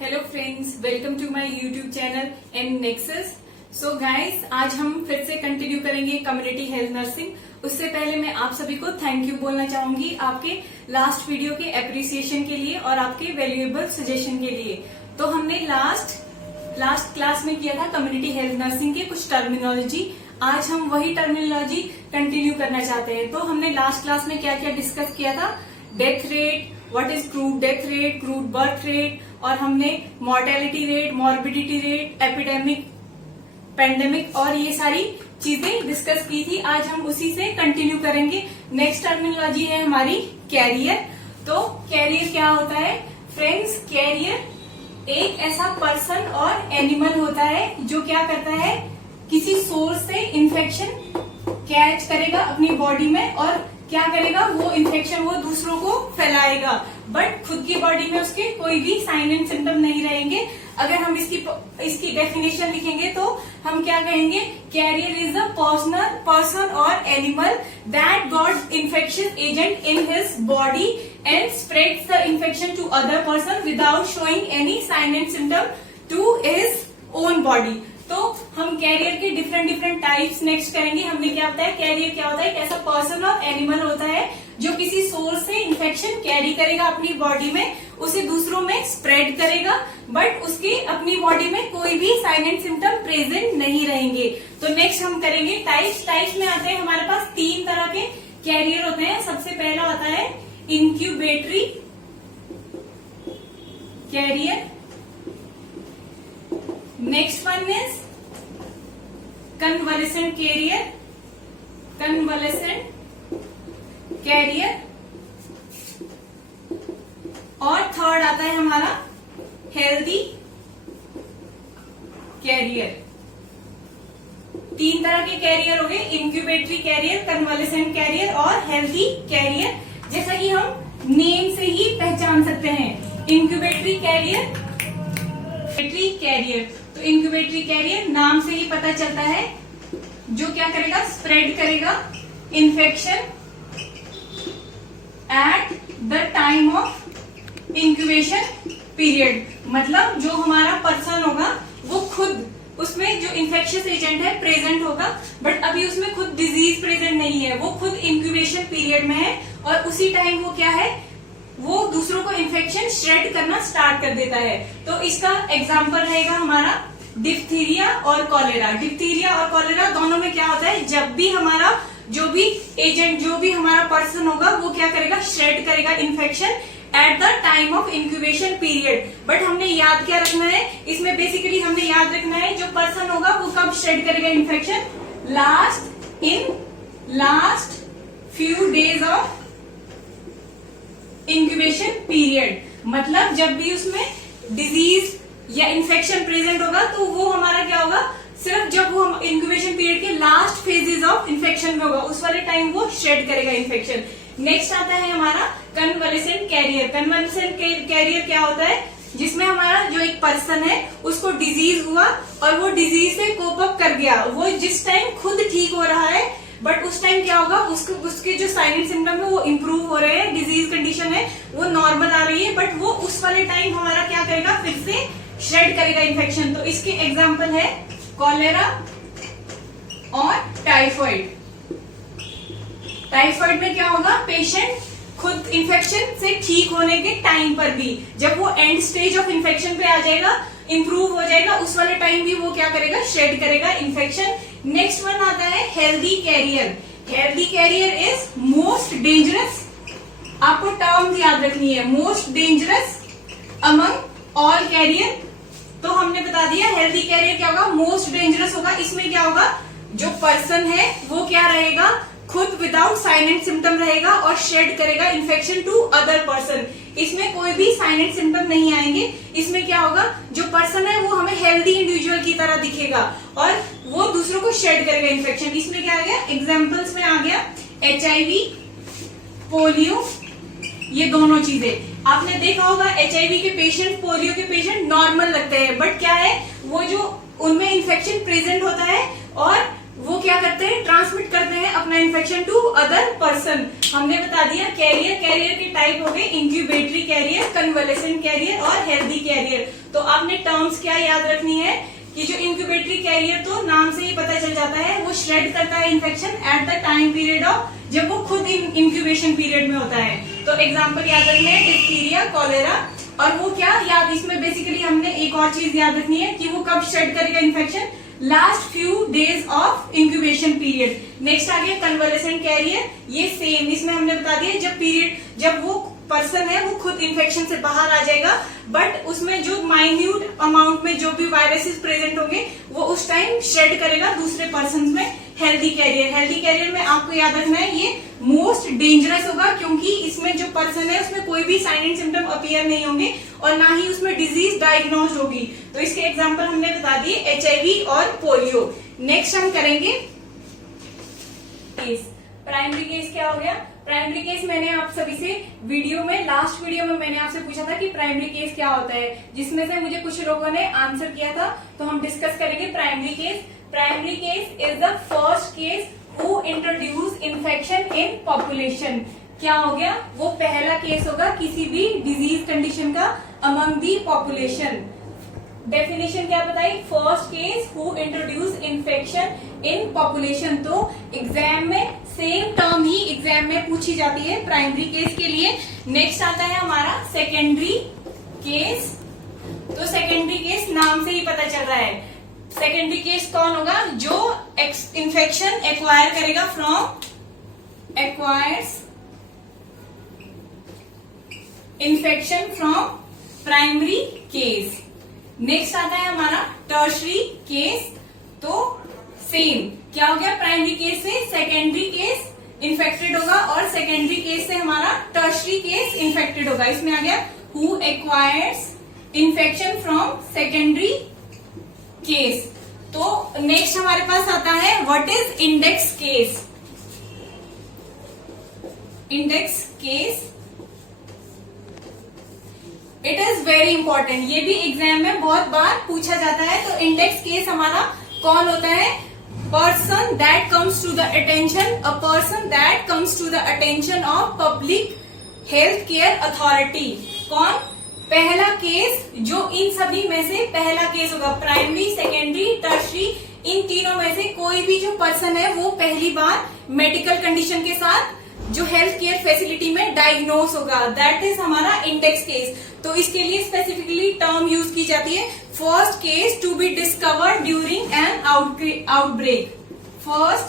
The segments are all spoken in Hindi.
Hello friends, welcome to my YouTube channel and Nexus. So guys, आज हम फिर से कंटिन्यू करेंगे कम्युनिटी हेल्थ नर्सिंग। उससे पहले मैं आप सभी को थैंक यू बोलना चाहूंगी आपके लास्ट वीडियो के अप्रिसिएशन के लिए और आपके वैल्यूएबल सजेशन के लिए। तो हमने लास्ट क्लास में किया था कम्युनिटी हेल्थ नर्सिंग के कुछ टर्मिनोलॉजी। आज हम वही टर्मिनोलॉजी कंटिन्यू करना चाहते हैं। तो हमने लास्ट क्लास में क्या क्या डिस्कस किया था? Death rate, what is crude death rate, crude birth rate, और हमने mortality rate, morbidity rate, epidemic, pandemic और ये सारी चीजें डिस्कस की थी। आज हम उसी से कंटिन्यू करेंगे। नेक्स्ट टर्मिनोलॉजी है हमारी कैरियर। तो कैरियर क्या होता है फ्रेंड्स? कैरियर एक ऐसा पर्सन और एनिमल होता है जो क्या करता है, किसी सोर्स से इन्फेक्शन कैच करेगा अपनी बॉडी में और क्या करेगा, वो इन्फेक्शन वो दूसरों को फैलाएगा, बट खुद की बॉडी में उसके कोई भी साइन एंड सिम्टम नहीं रहेंगे। अगर हम इसकी डेफिनेशन लिखेंगे तो हम क्या कहेंगे? कैरियर इज अ पर्सन और animal that got infection agent in his body and spreads the infection to other person without showing any sign and symptom to his own body. तो हम कैरियर के डिफरेंट टाइप्स नेक्स्ट करेंगे। हमने क्या बताया, कैरियर क्या होता है? एक ऐसा पर्सन और एनिमल होता है जो किसी सोर्स से इन्फेक्शन कैरी करेगा अपनी बॉडी में, उसे दूसरों में स्प्रेड करेगा, बट उसकी अपनी बॉडी में कोई भी साइन एंड सिम्टम प्रेजेंट नहीं रहेंगे। तो नेक्स्ट हम करेंगे टाइप्स में आते हैं हमारे पास 3 तरह के कैरियर होते हैं। सबसे पहला होता है incubatory carrier, next one is convalescent carrier, और थर्ड आता है हमारा हेल्दी कैरियर। 3 तरह के कैरियर हो गए, इंक्यूबेटरी कैरियर, कन्वलेसेंट कैरियर और हेल्दी कैरियर। जैसा कि हम नेम से ही पहचान सकते हैं, इंक्यूबेटरी कैरियर, तो इंक्यूबेटरी कैरियर नाम से ही पता चलता है, जो क्या करेगा, स्प्रेड करेगा infection at the time of incubation period. मतलब जो हमारा पर्सन होगा वो खुद उसमें जो इन्फेक्शियस एजेंट है प्रेजेंट होगा, बट अभी उसमें खुद डिजीज प्रेजेंट नहीं है, वो खुद इंक्यूबेशन पीरियड में है और उसी टाइम वो क्या है, वो दूसरों को इन्फेक्शन श्रेड करना स्टार्ट कर देता है। तो इसका एग्जाम्पल रहेगा हमारा डिप्थीरिया और कॉलेरा। डिप्थीरिया और कॉलेरा दोनों में क्या होता है, जब भी हमारा जो भी एजेंट, जो भी हमारा पर्सन होगा वो क्या करेगा, श्रेड करेगा infection at the time of incubation period. But हमने याद क्या रखना है इसमें, बेसिकली हमने याद रखना है जो पर्सन होगा वो कब श्रेड करेगा infection, last few days of incubation period. मतलब जब भी उसमें डिजीज या इन्फेक्शन प्रेजेंट होगा तो वो हमारा क्या होगा, सिर्फ जब वो हम इंक्यूबेशन पीरियड के लास्ट फेजेस ऑफ इन्फेक्शन में होगा उस वाले टाइम वो शेड करेगा इन्फेक्शन। नेक्स्ट आता है हमारा कन्वलेसेंट कैरियर। कन्वलेसेंट कैरियर क्या होता है, जिसमें हमारा जो एक पर्सन है उसको डिजीज हुआ और वो डिजीज से कोप अप कर गया, वो जिस टाइम खुद ठीक हो रहा है, बट उस टाइम क्या होगा, उसके जो साइन एंड सिम्टम है वो इम्प्रूव हो रहे हैं, डिजीज कंडीशन है वो नॉर्मल आ रही है, बट वो उस वाले टाइम हमारा क्या करेगा, फिर से श्रेड करेगा इन्फेक्शन। तो इसके एग्जाम्पल है कॉलेरा और टाइफाइड। टाइफाइड में क्या होगा, पेशेंट खुद इन्फेक्शन से ठीक होने के टाइम पर भी, जब वो एंड स्टेज ऑफ इन्फेक्शन पे आ जाएगा, इंप्रूव हो जाएगा, उस वाले टाइम भी वो क्या करेगा, श्रेड करेगा इन्फेक्शन। नेक्स्ट वन आता है healthy carrier. Healthy carrier is most dangerous, आपको टर्म्स याद रखनी है, most dangerous among all carrier. तो हमने बता दिया हेल्दी कैरियर क्या होगा, मोस्ट डेंजरस होगा। इसमें क्या होगा, जो पर्सन है वो क्या रहेगा, खुद विदाउट साइन एंड सिम्टम रहेगा और शेड करेगा इन्फेक्शन टू अदर पर्सन। इसमें कोई भी साइन एंड सिम्टम नहीं आएंगे। इसमें क्या होगा, जो पर्सन है वो हमें हेल्दी इंडिविजुअल की तरह दिखेगा और वो दूसरों को शेड करेगा इन्फेक्शन। इसमें क्या आ गया, एग्जाम्पल्स में आ गया HIV, पोलियो, ये दोनों चीजें। आपने देखा होगा HIV के पेशेंट, पोलियो के पेशेंट नॉर्मल लगते हैं, बट क्या है, वो जो उनमें इन्फेक्शन प्रेजेंट होता है और वो क्या करते हैं, ट्रांसमिट करते हैं अपना इन्फेक्शन टू अदर पर्सन। हमने बता दिया कैरियर, कैरियर के टाइप हो गए इंक्यूबेटरी कैरियर, कन्वलेसेंट कैरियर और हेल्दी कैरियर। तो आपने टर्म्स क्या याद रखनी है कि जो इंक्यूबेटरी कैरियर तो नाम से ही पता चल जाता है वो श्रेड करता है infection at the time period of, जब वो खुद इंक्यूबेशन पीरियड में होता है। तो एग्जाम्पल याद रखने हैं डिप्थीरिया, कॉलेरा। और वो क्या याद, इसमें बेसिकली हमने एक और चीज याद रखनी है कि वो कब श्रेड करेगा infection, last few days of incubation period. Next आ गया कन्वलेसेंट कैरियर, ये सेम, इसमें हमने बता दिया जब वो पर्सन है वो खुद इन्फेक्शन से बाहर आ जाएगा, बट उसमें जो माइन्यूट अमाउंट में जो भी वायरसेस प्रेजेंट होंगे वो उस टाइम शेड करेगा दूसरे पर्सन में। हेल्दी कैरियर, हेल्दी कैरियर में आपको याद रखना है ये मोस्ट डेंजरस होगा, क्योंकि इसमें जो पर्सन है उसमें कोई भी साइन एंड सिम्टम अपीयर नहीं होंगे और ना ही उसमें डिजीज डायग्नोज होगी। तो इसके एग्जाम्पल हमने बता दिए HIV और पोलियो। नेक्स्ट हम करेंगे केस। प्राइमरी केस क्या हो गया, प्राइमरी केस मैंने आप सभी से लास्ट वीडियो में मैंने आपसे पूछा था कि प्राइमरी केस क्या होता है, जिसमें से मुझे कुछ लोगों ने आंसर किया था। तो हम डिस्कस करेंगे primary case. Primary case is the first case who introduce infection in population. क्या हो गया, वो पहला केस होगा किसी भी डिजीज कंडीशन का अमंग दी पॉपुलेशन। डेफिनेशन क्या बताई, first case who introduce infection in population. तो एग्जाम में सेम टर्म ही एग्जाम में पूछी जाती है प्राइमरी केस के लिए। नेक्स्ट आता है हमारा सेकेंडरी केस। तो सेकेंडरी केस नाम से ही पता चल रहा है, सेकेंडरी केस कौन होगा, जो इन्फेक्शन एक्वायर करेगा acquires infection from primary case. Next आता है हमारा टर्शरी केस। तो सेम क्या हो गया, प्राइमरी केस से सेकेंडरी केस इन्फेक्टेड होगा और सेकेंडरी केस से हमारा टर्शरी केस इन्फेक्टेड होगा। इसमें आ गया who acquires infection from secondary case. तो नेक्स्ट हमारे पास आता है what is index case. Index case it is very important, ये भी एग्जाम में बहुत बार पूछा जाता है। तो इंडेक्स केस हमारा कौन होता है, person that comes to the attention of public health care authority. कौन, पहला केस जो इन सभी में से पहला केस होगा, प्राइमरी, सेकेंडरी, टर्शरी, इन तीनों में से कोई भी जो पर्सन है वो पहली बार मेडिकल कंडीशन के साथ जो हेल्थ केयर फैसिलिटी में डायग्नोस होगा, दैट इज हमारा इंडेक्स केस। तो इसके लिए स्पेसिफिकली टर्म यूज की जाती है first case to be discovered during an outbreak. First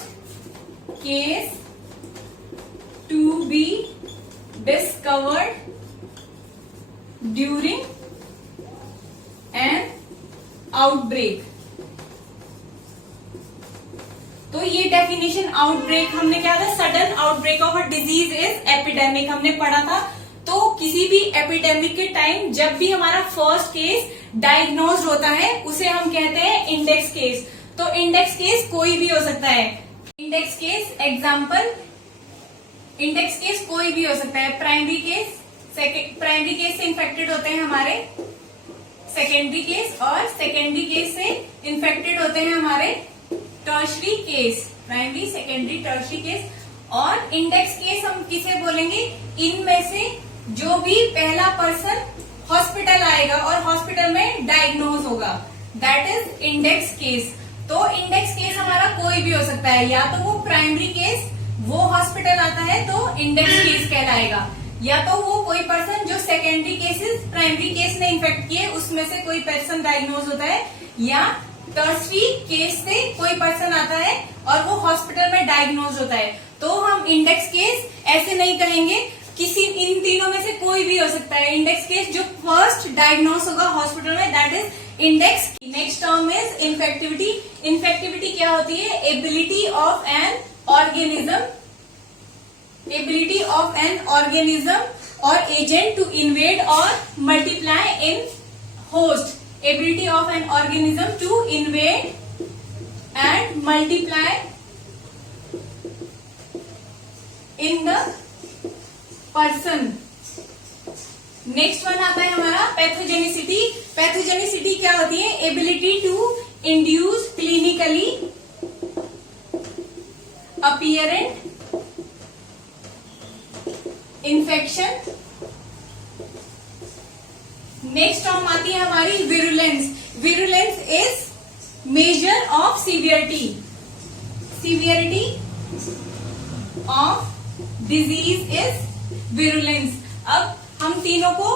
case to be discovered during an outbreak. तो ये डेफिनेशन आउटब्रेक हमने क्या था, sudden outbreak of a disease is epidemic हमने पढ़ा था। तो किसी भी एपिडेमिक के टाइम जब भी हमारा फर्स्ट केस डायग्नोज होता है उसे हम कहते हैं इंडेक्स केस। तो इंडेक्स केस कोई भी हो सकता है। Index case example, index case कोई भी हो सकता है। प्राइमरी केस, प्राइमरी केस से इन्फेक्टेड होते हैं हमारे सेकेंडरी केस, और सेकेंडरी केस से इन्फेक्टेड होते हैं हमारे tertiary case. Primary, secondary, tertiary case. और इंडेक्स केस हम किसे बोलेंगे, इनमें से जो भी पहला पर्सन हॉस्पिटल आएगा और हॉस्पिटल में डायग्नोज होगा, दैट इज इंडेक्स केस। तो इंडेक्स केस हमारा कोई भी हो सकता है, या तो वो प्राइमरी केस, वो हॉस्पिटल आता है तो इंडेक्स केस कहलाएगा, या तो वो कोई पर्सन जो सेकेंडरी केसेस प्राइमरी केस ने इन्फेक्ट किए उसमें से कोई पर्सन डायग्नोज होता है, या टर्शरी केस से कोई पर्सन आता है और वो हॉस्पिटल में डायग्नोज होता है। तो हम इंडेक्स केस ऐसे नहीं कहेंगे, किसी इन तीनों में से कोई भी हो सकता है। इंडेक्स केस जो फर्स्ट डायग्नोज होगा हॉस्पिटल में, that is index. Next term is infectivity. Infectivity क्या होती है, एबिलिटी ऑफ एन ऑर्गेनिज्म और एजेंट टू इन्वेड और multiply in host. Ability of an organism to invade and multiply in the person. Next one आता है हमारा पैथोजेनिसिटी। पैथोजेनिसिटी क्या होती है, ability to induce apparent infection. Next term आती है हमारी virulence. Virulence is measure of severity, severity of disease is virulence. अब हम तीनों को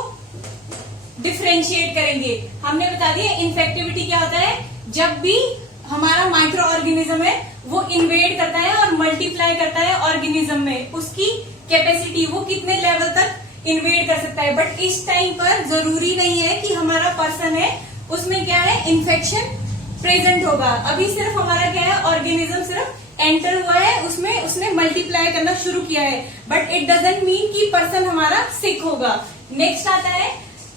डिफरेंशिएट करेंगे। हमने बता दिया इन्फेक्टिविटी क्या होता है, जब भी हमारा माइक्रो ऑर्गेनिज्म है वो इन्वेड करता है और मल्टीप्लाई करता है ऑर्गेनिज्म में, उसकी कैपेसिटी वो कितने लेवल तक इन्वेड कर सकता है। बट इस टाइम पर जरूरी नहीं है कि हमारा पर्सन है उसमें क्या है इन्फेक्शन प्रेजेंट होगा। अभी सिर्फ हमारा क्या है ऑर्गेनिज्म सिर्फ एंटर हुआ है, उसमें उसने मल्टीप्लाई करना शुरू किया है, बट इट डजंट मीन कि पर्सन हमारा सिक होगा। नेक्स्ट आता है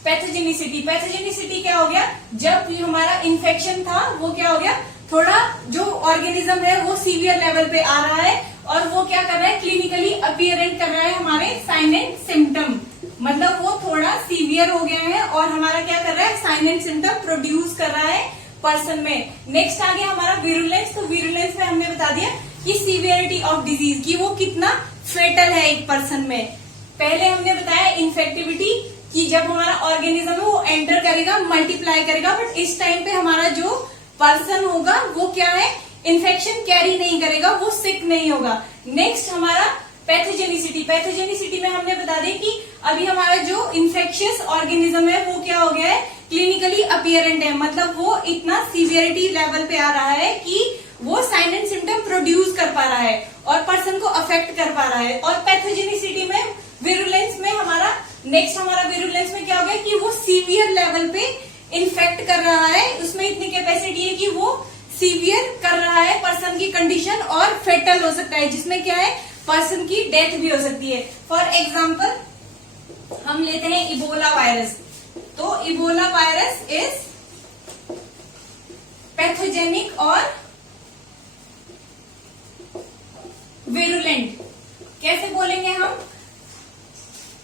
पैथोजेनिसिटी। पैथोजेनिसिटी क्या हो गया, जब भी हमारा इन्फेक्शन था वो क्या हो गया, थोड़ा जो ऑर्गेनिज्म है वो सीवियर लेवल पे आ रहा है और वो क्या कर रहा है क्लिनिकली अपीयरेंट कर रहा है हमारे साइन एंड सिम्टम, मतलब वो थोड़ा सीवियर हो गया है और हमारा क्या कर रहा है साइन एंड सिम्टम प्रोड्यूस कर रहा है पर्सन में। नेक्स्ट आ गया हमारा विरुलेंस। तो विरुलेंस में हमने बता दिया कि सीवियरिटी ऑफ डिजीज की वो कितना फेटल है एक पर्सन में। पहले हमने बताया इन्फेक्टिविटी कि जब हमारा ऑर्गेनिज्म है वो एंटर करेगा मल्टीप्लाई करेगा, बट इस टाइम पे हमारा जो पर्सन होगा वो क्या है इन्फेक्शन कैरी नहीं करेगा, वो सिक नहीं होगा। नेक्स्ट हमारा पैथोजेनिसिटी। पैथोजेनिसिटी में हमने बता दी कि अभी हमारा जो इन्फेक्शियस ऑर्गेनिज्म है वो क्या हो गया है क्लिनिकली अपीयरेंट है, मतलब वो इतना सीवियरिटी लेवल पे आ रहा है कि वो साइन एंड सिम्टम प्रोड्यूस कर पा रहा है और पर्सन को अफेक्ट कर पा रहा है। और पैथोजेनिसिटी में विरुलेंस में हमारा नेक्स्ट हमारा विरुलेंस में क्या हो गया कि वो सीवियर लेवल पे इन्फेक्ट कर रहा है, उसमें इतनी कैपेसिटी है कि वो सीवियर कर रहा है पर्सन की कंडीशन और फेटल हो सकता है, जिसमें क्या है पर्सन की डेथ भी हो सकती है। फॉर एग्जाम्पल हम लेते हैं इबोला वायरस। तो इबोला वायरस इज पैथोजेनिक और विरुलेंट। कैसे बोलेंगे हम,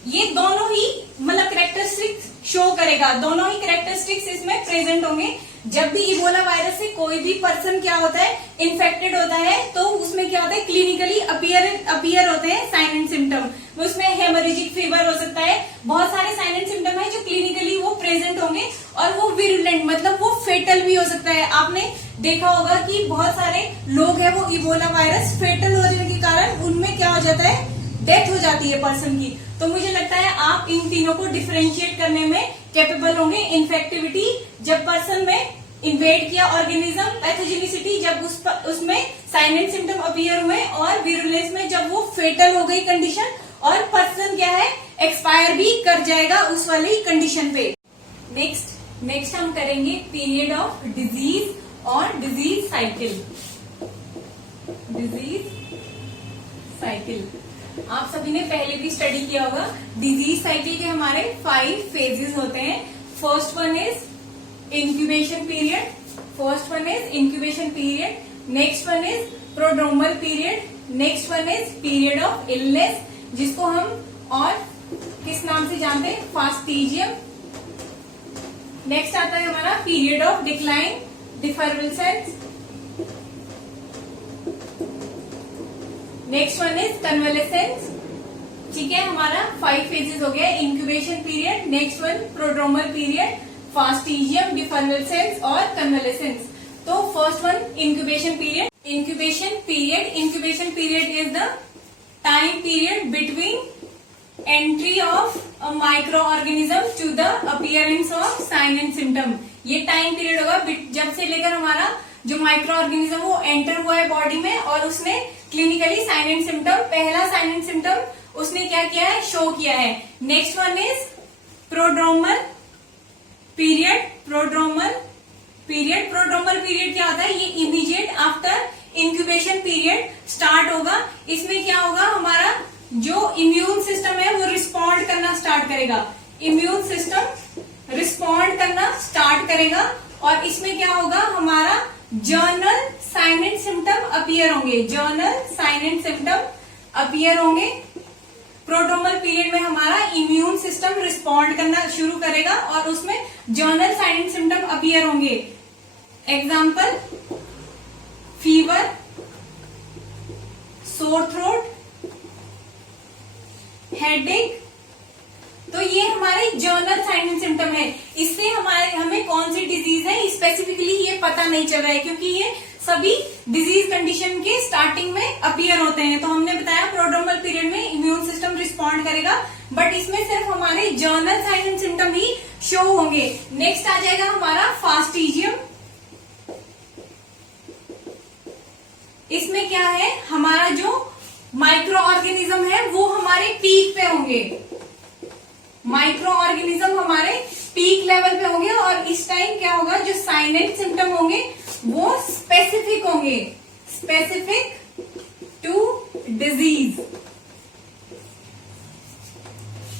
ये दोनों ही मतलब कैरेक्टरिस्टिक्स शो करेगा, दोनों ही कैरेक्टरिस्टिक्स इसमें प्रेजेंट होंगे। जब भी इबोला वायरस से कोई भी पर्सन क्या होता है इन्फेक्टेड होता है तो उसमें क्या होता है क्लिनिकली अपीयर होते हैं साइन एंड सिम्टम। उसमें हेमोरेजिक फीवर हो सकता है, बहुत सारे साइन एंड सिम्टम है जो क्लिनिकली वो प्रेजेंट होंगे और वो विरुलेंट मतलब वो फेटल भी हो सकता है। आपने देखा होगा कि बहुत सारे लोग हैं वो इबोला वायरस फेटल होने के कारण उनमें क्या हो जाता है डेथ हो जाती है पर्सन की। तो मुझे लगता है आप इन तीनों को डिफरेंशिएट करने में कैपेबल होंगे। इन्फेक्टिविटी जब पर्सन में इन्वेड किया ऑर्गेनिज्म, पैथोजेनिसिटी जब उसमें साइन एंड सिम्टम अपीयर हुए, और विरुलेंस में जब वो फेटल हो गई कंडीशन और पर्सन क्या है एक्सपायर भी कर जाएगा उस वाली कंडीशन पे। नेक्स्ट हम करेंगे पीरियड ऑफ डिजीज और डिजीज साइकिल। डिजीज साइकिल आप सभी ने पहले भी स्टडी किया होगा। डिजीज साइकिल के हमारे 5 फेजेस होते हैं। First one is incubation period, next one is prodromal period, next one is period of illness जिसको हम और किस नाम से जानते हैं फास्टिजियम। नेक्स्ट आता है हमारा period of decline, defervescence, next one is convalescence. ठीक है, हमारा 5 फेजेस हो गया, incubation period, next one prodromal period, fastigium, defervescence और कन्वलेसेंस। तो first one incubation period. Incubation period is the time period between entry of a microorganism to the appearance of sign and symptom. ये टाइम पीरियड होगा जब से लेकर हमारा जो माइक्रो ऑर्गेनिज्म वो एंटर हुआ है बॉडी में और उसने क्लिनिकली साइन एंड सिम्टम, पहला साइन एंड सिम्टम उसने क्या किया है शो किया है। Next one is prodromal period. Prodromal period क्या होता है, ये immediate after incubation period start होगा। इसमें क्या होगा हमारा जो इम्यून सिस्टम है वो रिस्पॉन्ड करना स्टार्ट करेगा, इम्यून सिस्टम रिस्पॉन्ड करना स्टार्ट करेगा और इसमें क्या होगा हमारा general sign and symptom appear होंगे, general sign and symptom appear होंगे। प्रोड्रोमल पीरियड में हमारा इम्यून सिस्टम रिस्पॉन्ड करना शुरू करेगा और उसमें general sign and symptom appear होंगे। Example sore throat, headache. तो ये हमारे जर्नल साइन एंड सिम्टम है। इससे हमें कौन सी डिजीज है स्पेसिफिकली ये पता नहीं चल रहा है, क्योंकि ये सभी डिजीज कंडीशन के स्टार्टिंग में अपीयर होते हैं। तो हमने बताया प्रोड्रोमल पीरियड में इम्यून सिस्टम रिस्पॉन्ड करेगा, बट इसमें सिर्फ हमारे जर्नल साइन एंड सिम्टम ही शो होंगे। नेक्स्ट आ जाएगा हमारा फास्टिजियम। इसमें क्या है, हमारा जो माइक्रो ऑर्गेनिज्म है वो हमारे पीक पे होंगे। माइक्रो ऑर्गेनिज्म हमारे पीक लेवल पे होंगे, और इस टाइम क्या होगा, जो साइन एंड सिम्टम होंगे वो स्पेसिफिक होंगे, specific to disease.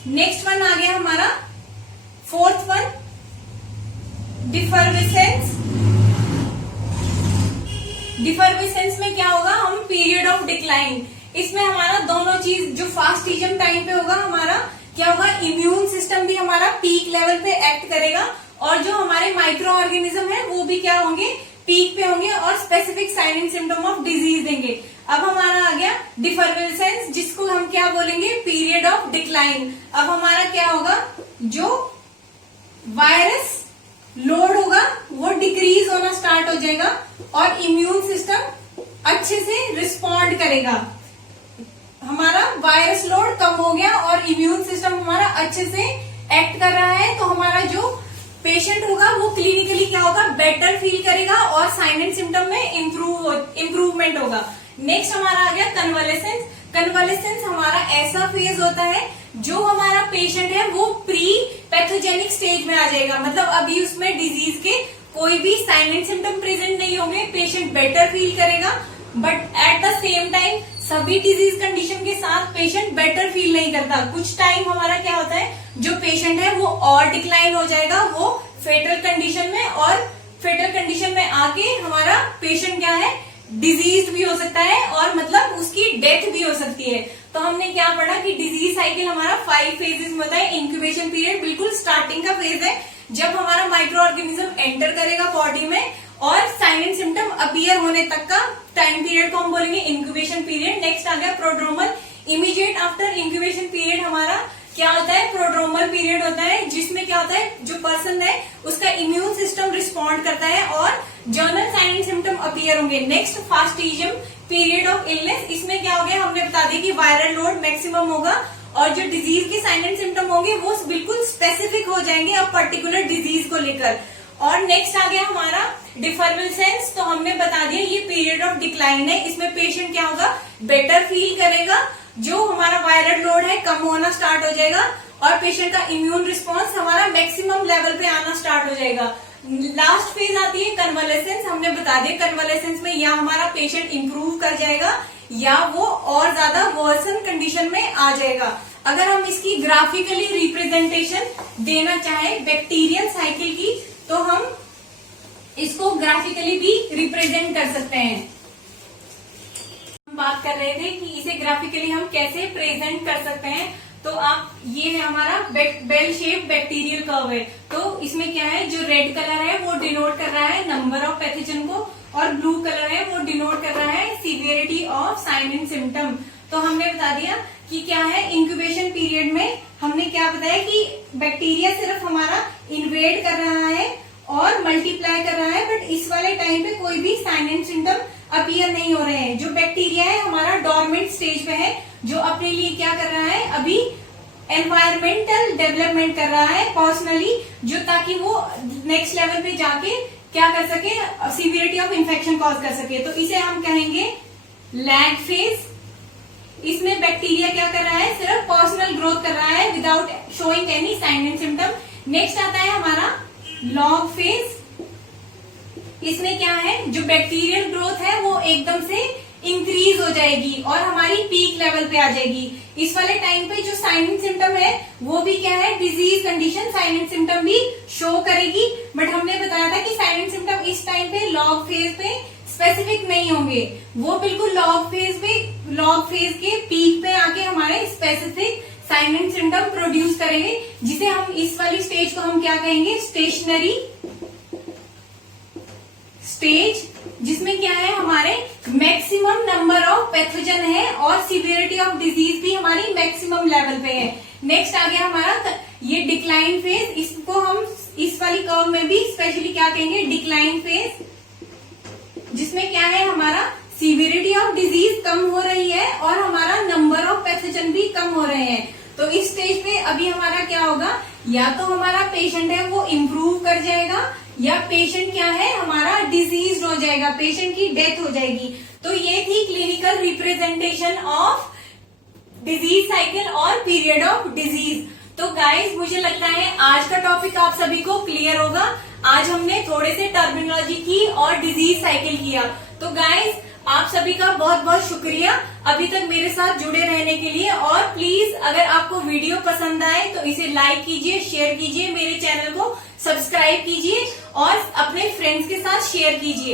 Next one आ गया हमारा फोर्थ वन, डिफर्विसेंस। डिफर्विसेंस में क्या होगा, हम पीरियड ऑफ डिक्लाइन, इसमें हमारा दोनों चीज, जो फास्टिज्म टाइम पे होगा हमारा क्या होगा, इम्यून सिस्टम भी हमारा पीक लेवल पे एक्ट करेगा, और जो हमारे माइक्रो ऑर्गेनिज्म है वो भी क्या होंगे, पीक पे होंगे और specific sign and symptom of disease देंगे। अब हमारा आ गया डिफर्विसेंस, जिसको हम क्या बोलेंगे, पीरियड ऑफ डिक्लाइन। अब हमारा क्या होगा, जो वायरस लोड होगा वो डिक्रीज होना स्टार्ट हो जाएगा, और इम्यून सिस्टम अच्छे से रिस्पॉन्ड करेगा। हमारा वायरस लोड कम हो गया और इम्यून सिस्टम हमारा अच्छे से एक्ट कर रहा है, तो हमारा जो पेशेंट होगा वो क्लिनिकली क्या होगा, बेटर फील करेगा, और साइन एंड सिम्टम में इम्प्रूवमेंट होगा। नेक्स्ट हमारा आ गया कन्वालेसेंस। कन्वालेसेंस हमारा ऐसा फेज होता है जो हमारा पेशेंट है वो प्री पैथोजेनिक स्टेज में आ जाएगा, मतलब अभी उसमें डिजीज के कोई भी साइन एंड सिम्टम प्रेजेंट नहीं होंगे, पेशेंट बेटर फील करेगा, but at the same time सभी डिजीज कंडीशन के साथ पेशेंट बेटर फील नहीं करता। कुछ टाइम हमारा क्या होता है, जो पेशेंट है वो और डिक्लाइन हो जाएगा, वो फेटल कंडीशन में, और फेटल कंडीशन में आके हमारा पेशेंट क्या है, डिजीज भी हो सकता है, और मतलब उसकी डेथ भी हो सकती है। तो हमने क्या पढ़ा कि डिजीज साइकिल हमारा 5 फेजेस में होता है। इंक्यूबेशन पीरियड बिल्कुल स्टार्टिंग का फेज है, जब हमारा माइक्रो ऑर्गेनिज्म एंटर करेगा बॉडी में, और साइन एंड सिम्टम अपीयर होने तक का टाइम पीरियड को हम बोलेंगे इंक्यूबेशन पीरियड। नेक्स्ट आ गया prodromal. Immediate after incubation period हमारा क्या होता है, प्रोड्रोमल पीरियड होता है, जिसमें क्या होता है, जो पर्सन है उसका इम्यून सिस्टम रिस्पॉन्ड करता है और general sign and symptom appear होंगे। Next fastigium period of illness. इसमें क्या हो गया, हमने बता दिया कि वायरल लोड मैक्सिमम होगा, और जो डिजीज के साइन एंड सिम्टम होंगे वो बिल्कुल स्पेसिफिक हो जाएंगे अब पर्टिकुलर डिजीज को लेकर। और नेक्स्ट आ गया हमारा डिफर्विसेंस। तो हमने बता दिया ये पीरियड ऑफ डिक्लाइन है, इसमें पेशेंट क्या होगा, बेटर फील करेगा, जो हमारा वायरल लोड है कम होना स्टार्ट हो जाएगा, और पेशेंट का इम्यून रिस्पॉन्स हमारा मैक्सिमम लेवल पे आना स्टार्ट हो जाएगा। लास्ट फेज आती है कन्वालेसेंस। हमने बता दिया कन्वालेसेंस में या हमारा पेशेंट इंप्रूव कर जाएगा, या वो और ज्यादा वर्सन कंडीशन में आ जाएगा। अगर हम इसकी ग्राफिकली रिप्रेजेंटेशन देना चाहे बैक्टीरियल साइकिल की, तो हम इसको ग्राफिकली भी रिप्रेजेंट कर सकते हैं। हम बात कर रहे थे कि इसे ग्राफिकली हम कैसे प्रेजेंट कर सकते हैं। तो आप, ये है हमारा बेल शेप बैक्टीरियल कर्व है। तो इसमें क्या है, जो रेड कलर है वो डिनोट कर रहा है नंबर ऑफ पैथोजन को, और ब्लू कलर है वो डिनोट कर रहा है severity of sign and symptom. तो हमने बता दिया कि क्या है, इंक्यूबेशन पीरियड में हमने क्या बताया कि बैक्टीरिया सिर्फ हमारा इन्वेड कर रहा है और मल्टीप्लाई कर रहा है, बट इस वाले टाइम पे कोई भी साइन एंड सिम्टम अपीयर नहीं हो रहे हैं। जो बैक्टीरिया है हमारा डॉर्मेंट स्टेज पे है, जो अपने लिए क्या कर रहा है, अभी एनवायरमेंटल डेवलपमेंट कर रहा है पर्सनली, जो ताकि वो नेक्स्ट लेवल पे जाके क्या कर सके, सीवियरिटी ऑफ इन्फेक्शन कॉज कर सके। तो इसे हम कहेंगे लैग फेज। इसमें बैक्टीरिया क्या कर रहा है, सिर्फ पर्सनल ग्रोथ कर रहा है without showing any sign and symptom. Next आता है हमारा लॉग फेज। इसमें क्या है, जो बैक्टीरियल ग्रोथ है वो एकदम से इंक्रीज हो जाएगी और हमारी पीक लेवल पे आ जाएगी। इस वाले टाइम पे जो साइन एंड सिम्टम है वो भी क्या है, disease condition sign and symptom भी शो करेगी, बट हमने बताया था कि साइन एंड सिम्टम इस टाइम पे लॉग फेज पे स्पेसिफिक नहीं होंगे, वो बिल्कुल लॉग फेज के पीक पे आके हमारे specific sign and symptom produce करेंगे, जिसे हम इस वाली स्टेज को हम क्या कहेंगे, स्टेशनरी स्टेज, जिसमें क्या है, हमारे मैक्सिमम नंबर ऑफ पैथोजन है और सीवियरिटी ऑफ डिजीज भी हमारी मैक्सिमम लेवल पे है। नेक्स्ट आ गया हमारा ये डिक्लाइन फेज, इसको हम इस वाली कर्व में भी स्पेशली क्या कहेंगे, डिक्लाइन फेज, जिसमें क्या है हमारा सीवियरिटी ऑफ डिजीज कम हो रही है और हमारा नंबर ऑफ पैथोजन भी कम हो रहे हैं। तो इस स्टेज पे अभी हमारा क्या होगा, या तो हमारा पेशेंट है वो इम्प्रूव कर जाएगा या पेशेंट क्या है हमारा डिजीज हो जाएगा, पेशेंट की डेथ हो जाएगी। तो ये थी clinical representation of disease cycle और पीरियड ऑफ डिजीज। तो गाइस मुझे लगता है आज का टॉपिक आप सभी को क्लियर होगा। आज हमने थोड़े से टर्मिनोलॉजी की और डिजीज साइकिल किया। तो गाइस आप सभी का बहुत बहुत शुक्रिया अभी तक मेरे साथ जुड़े रहने के लिए। और प्लीज अगर आपको वीडियो पसंद आए तो इसे लाइक कीजिए, शेयर कीजिए, मेरे चैनल को सब्सक्राइब कीजिए और अपने फ्रेंड्स के साथ शेयर कीजिए।